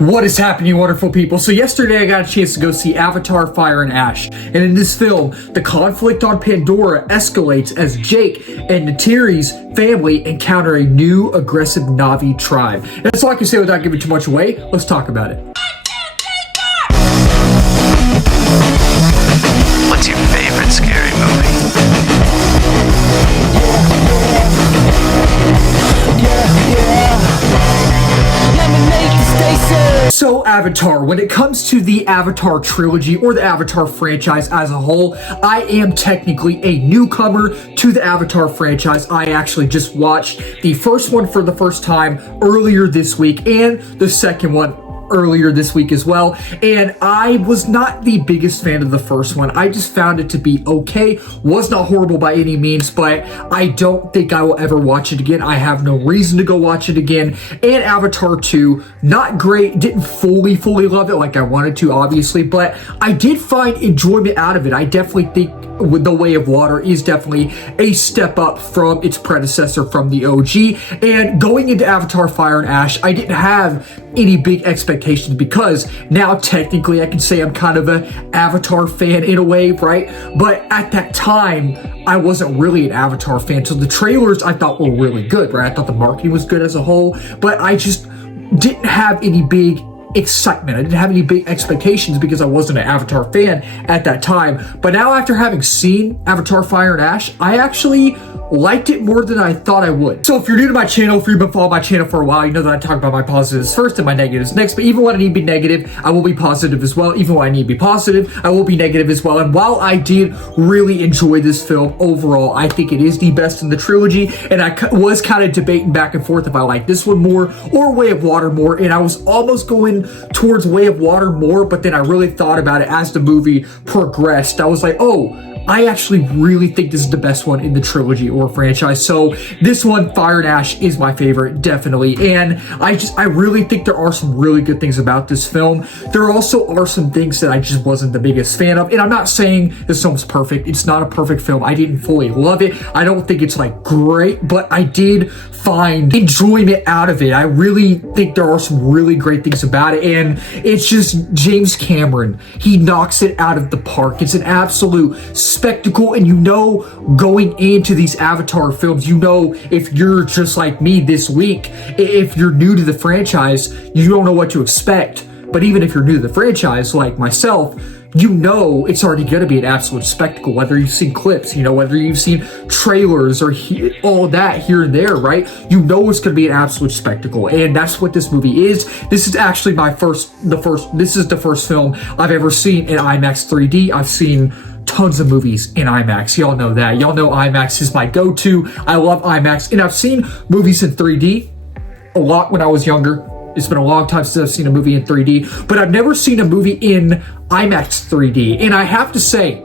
What is happening, wonderful people? So yesterday I got a chance to go see Avatar Fire and Ash. And in this film, the conflict on Pandora escalates as Jake and Neytiri's family encounter a new aggressive Na'vi tribe. And that's all I can say without giving too much away. Let's talk about it. What's your favorite scary movie? So Avatar, when it comes to the Avatar trilogy or the Avatar franchise as a whole, I am technically a newcomer to the Avatar franchise. I actually just watched the first one for the first time earlier this week and the second one earlier this week as well, and I was not the biggest fan of the first one. I just found it to be okay. Was not horrible by any means, but I don't think I will ever watch it again. I have no reason to go watch it again. And Avatar 2, not great. Didn't fully love it like I wanted to, obviously, but I did find enjoyment out of it. I definitely think with The Way of Water is definitely a step up from its predecessor from the OG. And going into Avatar Fire and Ash, I didn't have any big expectations because now technically I can say I'm kind of an Avatar fan in a way, right? But at that time, I wasn't really an Avatar fan. So the trailers I thought were really good, right? I thought the marketing was good as a whole, but I just didn't have any big excitement. I didn't have any big expectations because I wasn't an Avatar fan at that time. But now after having seen Avatar Fire and Ash, I actually liked it more than I thought I would. So if you're new to my channel, if you've been following my channel for a while, you know that I talk about my positives first and my negatives next. But even when I need to be negative, I will be positive as well. Even when I need to be positive, I will be negative as well. And while I did really enjoy this film overall, I think it is the best in the trilogy. And I was kind of debating back and forth if I like this one more or Way of Water more. And I was almost going towards Way of Water more, but then I really thought about it as the movie progressed. I was like, oh, I actually really think this is the best one in the trilogy or franchise. So this one, Fire and Ash, is my favorite, definitely. And I really think there are some really good things about this film. There also are some things that I just wasn't the biggest fan of. And I'm not saying this film's perfect. It's not a perfect film. I didn't fully love it. I don't think it's like great, but I did find enjoyment out of it. I really think there are some really great things about it. And it's just James Cameron. He knocks it out of the park. It's an absolute spectacle. And you know, going into these Avatar films, you know, if you're just like me this week, if you're new to the franchise, you don't know what to expect. But even if you're new to the franchise, like myself, you know it's already going to be an absolute spectacle, whether you've seen clips, you know, whether you've seen trailers or all of that here and there, right? You know it's going to be an absolute spectacle, and that's what this movie is. This is actually this is the first film I've ever seen in IMAX 3D. I've seen tons of movies in IMAX. Y'all know that. Y'all know IMAX is my go-to. I love IMAX, and I've seen movies in 3D a lot when I was younger. It's been a long time since I've seen a movie in 3D, but I've never seen a movie in IMAX 3D. And I have to say,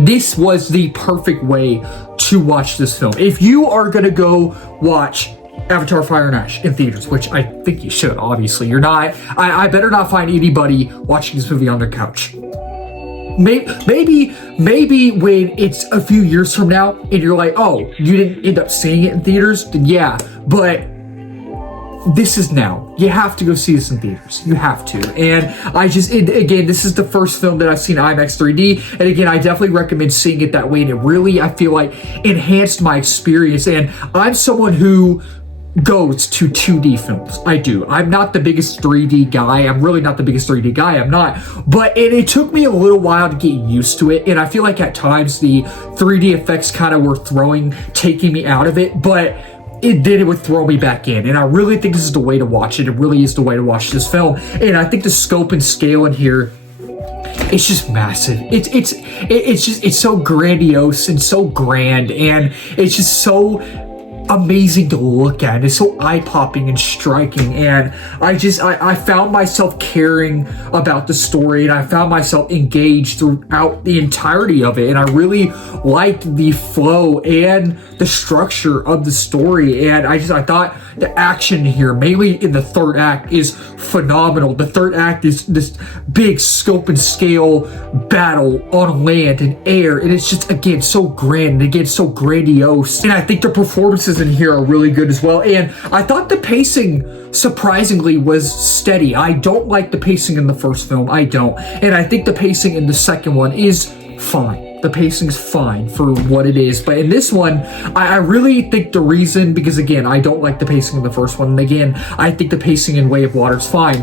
this was the perfect way to watch this film. If you are going to go watch Avatar Fire and Ash in theaters, which I think you should, obviously. You're not. I better not find anybody watching this movie on their couch. Maybe when it's a few years from now and you're like, oh, you didn't end up seeing it in theaters, then yeah, but this is now. You have to go see this in theaters. You have to. And again, this is the first film that I've seen IMAX 3D. And again, I definitely recommend seeing it that way. And it really, I feel like, enhanced my experience. And I'm someone who goes to 2D films. I do. I'm not the biggest 3D guy. I'm really not the biggest 3D guy. I'm not. But it took me a little while to get used to it. And I feel like at times the 3D effects kind of were taking me out of it. But it would throw me back in, and I really think this is the way to watch it. It really is the way to watch this film, and I think the scope and scale in here, it's just massive. It's so grandiose and so grand, and it's just so amazing to look at. It's so eye-popping and striking, and I found myself caring about the story, and I found myself engaged throughout the entirety of it, and I really liked the flow and the structure of the story. And I thought the action here, mainly in the third act, is phenomenal. The third act is this big scope and scale battle on land and air, and it's just, again, so grand, and again, so grandiose. And I think the performances in here are really good as well. And I thought the pacing, surprisingly, was steady. I don't like the pacing in the first film. I don't. And I think the pacing in the second one is fine. The pacing's fine for what it is. But in this one, I really think the reason, because again, I don't like the pacing in the first one, and again, I think the pacing in Way of Water is fine.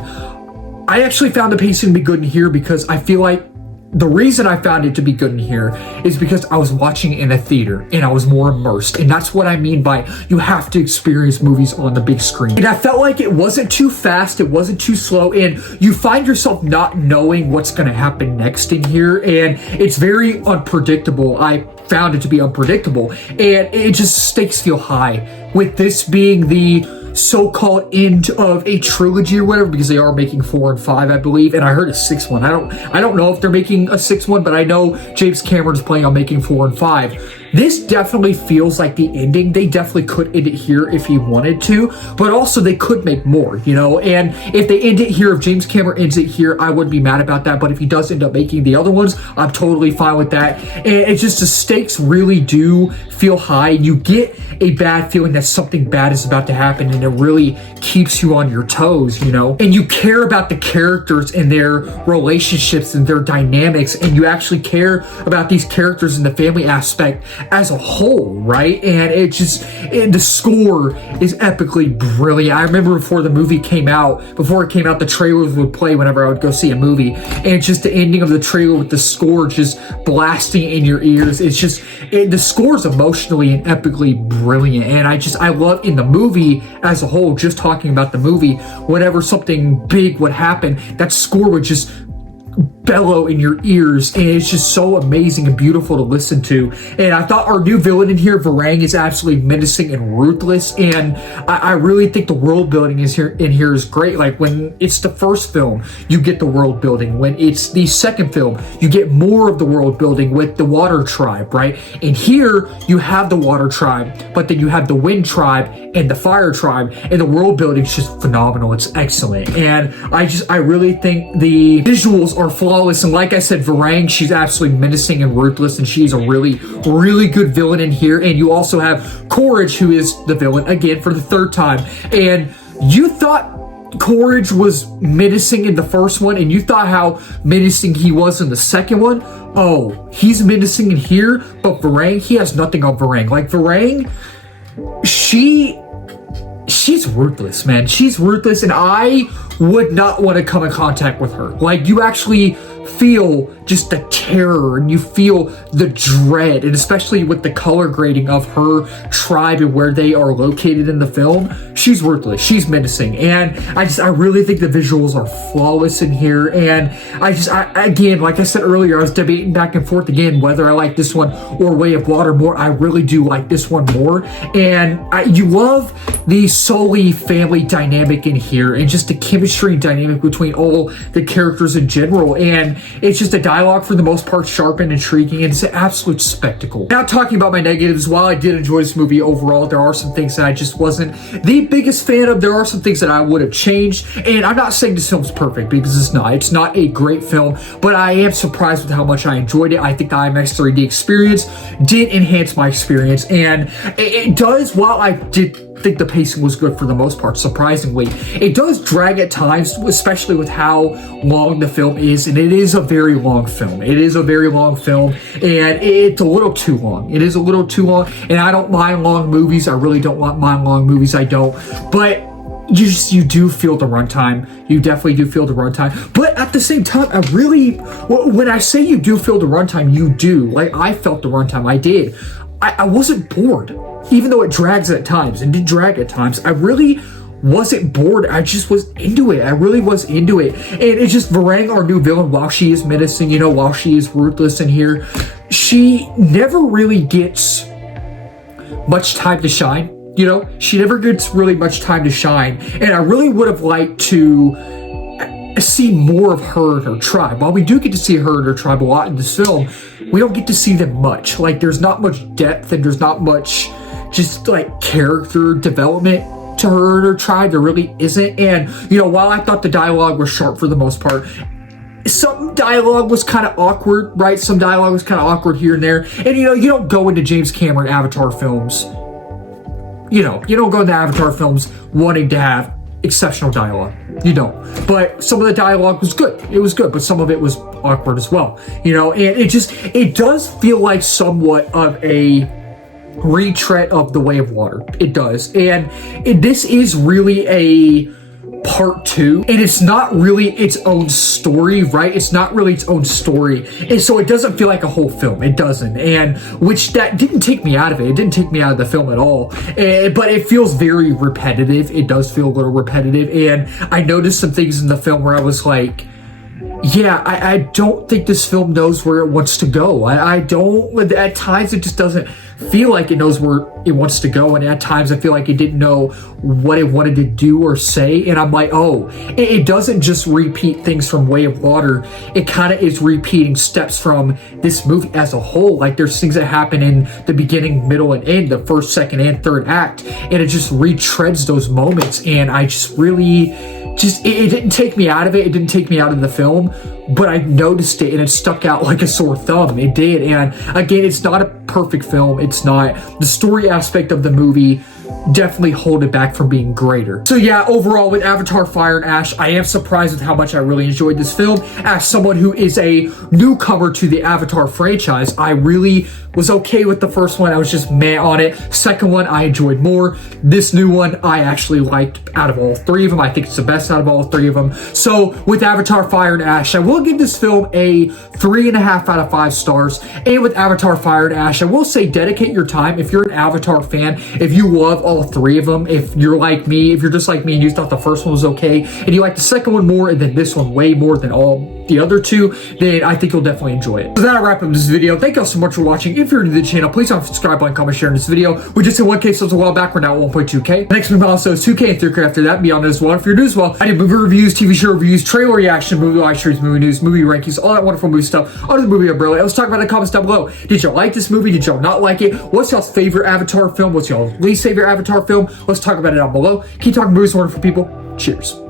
I actually found the pacing to be good in here because I feel like the reason I found it to be good in here is because I was watching it in a theater and I was more immersed. And that's what I mean by you have to experience movies on the big screen. And I felt like it wasn't too fast, it wasn't too slow, and you find yourself not knowing what's going to happen next in here. And it's very unpredictable. I found it to be unpredictable, and it just stakes feel high. With this being the so-called end of a trilogy or whatever, because they are making 4 and 5, I believe, and I heard a 6th one. I don't know if they're making a 6th one, but I know James Cameron's planning on making 4 and 5. This definitely feels like the ending. They definitely could end it here if he wanted to, but also they could make more, you know? And if they end it here, if James Cameron ends it here, I wouldn't be mad about that. But if he does end up making the other ones, I'm totally fine with that. And it's just the stakes really do feel high. You get a bad feeling that something bad is about to happen, and it really keeps you on your toes, you know? And you care about the characters and their relationships and their dynamics, and you actually care about these characters and the family aspect as a whole, right? And the score is epically brilliant. I remember before the movie came out, the trailers would play whenever I would go see a movie, and just the ending of the trailer with the score just blasting in your ears. The score is emotionally and epically brilliant, and I love in the movie as a whole, just talking about the movie, whenever something big would happen, that score would just bellow in your ears, and it's just so amazing and beautiful to listen to. And I thought our new villain in here, Varang, is absolutely menacing and ruthless, and I really think the world building in here is great. Like when it's the first film, you get the world building. When it's the second film, you get more of the world building with the Water Tribe, right? And here you have the Water Tribe, but then you have the Wind Tribe and the Fire Tribe, and the world building is just phenomenal. It's excellent, and I really think the visuals are flawless. And like I said, Varang, she's absolutely menacing and ruthless, and she's a really, really good villain in here. And you also have Courage, who is the villain again for the third time. And you thought Courage was menacing in the first one, and you thought how menacing he was in the second one. Oh, he's menacing in here, but Varang, he has nothing on Varang. Like Varang, she's ruthless, man. She's ruthless, and I would not want to come in contact with her. Like, you actually feel just the terror, and you feel the dread, and especially with the color grading of her tribe and where they are located in the film, she's ruthless, she's menacing, and I really think the visuals are flawless in here. And again, like I said earlier, I was debating back and forth again whether I like this one or Way of Water more. I really do like this one more, and you love the Sully family dynamic in here, and just the chemistry and dynamic between all the characters in general. And it's just a dialogue for the most part sharp and intriguing, and it's an absolute spectacle. Now, talking about my negatives, while I did enjoy this movie overall, there are some things that I just wasn't the biggest fan of. There are some things that I would have changed, and I'm not saying this film's perfect, because it's not. It's not a great film, but I am surprised with how much I enjoyed it. I think the IMAX 3D experience did enhance my experience, and it does, while I did think the pacing was good for the most part, surprisingly, it does drag at times, especially with how long the film is, and it is a very long film. It is a very long film, and it's a little too long. It is a little too long, and I don't mind long movies. I really don't mind long movies. I don't, but you do feel the runtime. You definitely do feel the runtime. But at the same time, when I say you do feel the runtime, you do. Like, I felt the runtime. I did. I wasn't bored, even though it drags at times, and did drag at times. I really wasn't bored. I just was into it. I really was into it. And it's just Varang, our new villain, while she is menacing, you know, while she is ruthless in here, she never really gets much time to shine. You know, she never gets really much time to shine. And I really would have liked to see more of her and her tribe. While we do get to see her and her tribe a lot in this film, we don't get to see them much. Like, there's not much depth, and there's not much just like character development to hurt or try. There really isn't. And, you know, while I thought the dialogue was sharp for the most part, some dialogue was kind of awkward, right? Some dialogue was kind of awkward here and there. And, you know, you don't go into James Cameron Avatar films, you don't go into Avatar films wanting to have exceptional dialogue. You don't. But some of the dialogue was good. It was good, but some of it was awkward as well. You know, and it does feel like somewhat of a retread of The Way of Water. It does. And this is really a part 2, and it's not really its own story, right? It's not really its own story, and so it doesn't feel like a whole film. It doesn't, and which that didn't take me out of it. It didn't take me out of the film at all, but it feels very repetitive. It does feel a little repetitive, and I noticed some things in the film where I was like, yeah, I don't think this film knows where it wants to go. I don't, at times it just doesn't feel like it knows where it wants to go, and at times I feel like it didn't know what it wanted to do or say, and I'm like, oh, it doesn't just repeat things from Way of Water. It kind of is repeating steps from this movie as a whole. Like, there's things that happen in the beginning, middle, and end, the first, second, and third act, and it just retreads those moments, and I just really it didn't take me out of it. It didn't take me out of the film, but I noticed it, and it stuck out like a sore thumb. It did. And again, it's not a perfect film. It's not. The story aspect of the movie definitely hold it back from being greater. So yeah, overall with Avatar Fire and Ash, I am surprised with how much I really enjoyed this film. As someone who is a newcomer to the Avatar franchise, I really was okay with the first one. I was just meh on it. Second one, I enjoyed more. This new one, I actually liked out of all 3 of them. I think it's the best out of all 3 of them. So with Avatar Fire and Ash, I will give this film a 3.5 out of 5 stars. And with Avatar Fire and Ash, I will say dedicate your time. If you're an Avatar fan, if you love all 3 of them, if you're like me, if you're just like me and you thought the first one was okay, and you like the second one more and then this one way more than all the other 2, then I think you'll definitely enjoy it. So that'll wrap up this video. Thank you all so much for watching. If you're new to the channel, please don't subscribe, like, comment, share in this video. We just hit 1K subs a while back. We're now at 1.2K. The next movie milestone is 2K, and 3K after that. Beyond as well. If you're new as well, I did movie reviews, TV show reviews, trailer reaction, movie live streams, movie news, movie rankings, all that wonderful movie stuff under the movie umbrella. Let's talk about it in the comments down below. Did y'all like this movie? Did y'all not like it? What's y'all's favorite Avatar film? What's y'all's least favorite Avatar film? Let's talk about it down below. Keep talking movies, wonderful people. Cheers.